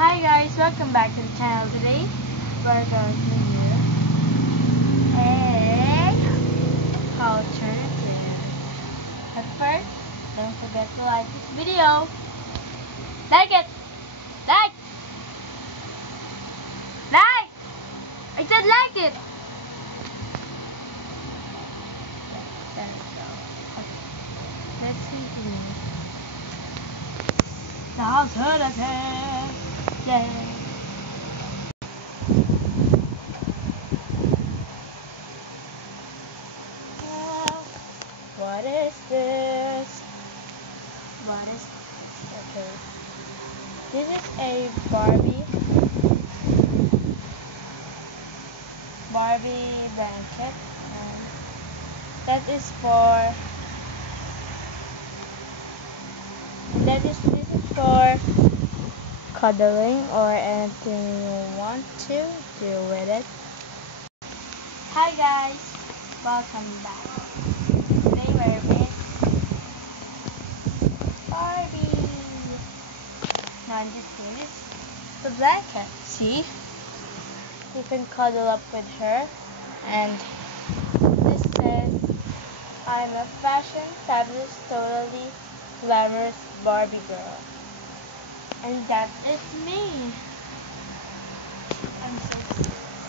Hi guys, welcome back to the channel. Today we're going to do a culture dinner. But first, don't forget to like this video. Like it! Like! Like! I said like it! There we go. Okay. Let's continue. Yeah. What is this? What is this? Okay. This is a Barbie blanket, and that is this is for cuddling or anything you want to do with it. Hi guys, welcome back. Today we're with Barbie. Now this is the blanket. See? You can cuddle up with her, and this says, "I'm a fashion, fabulous, totally glamorous Barbie girl." And that is me. I'm so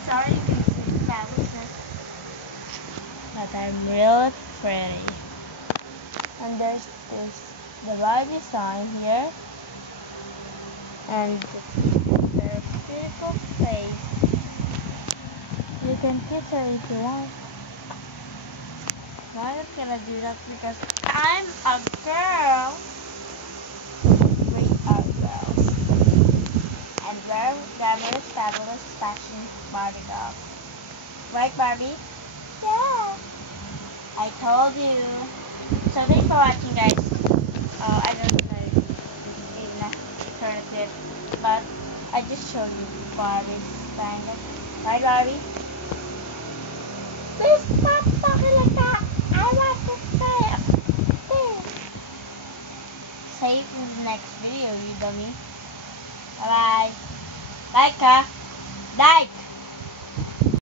sorry you can say fabulousness, but I'm really pretty. And there's the Barbie sign here, and their beautiful face. You can kiss her if you want. No, I'm not gonna do that because I'm a girl. We are girls. And we're glamorous, fabulous, fashion Barbie dolls. Right, Barbie? Yeah. I told you. So thanks for watching, guys. I don't know if this is alternative, but I just showed you Barbie's kind of. Right, Barbie? Please stop talking like that. I want to say a thing. Say it in the next video, you dummy. Bye-bye. Like, like.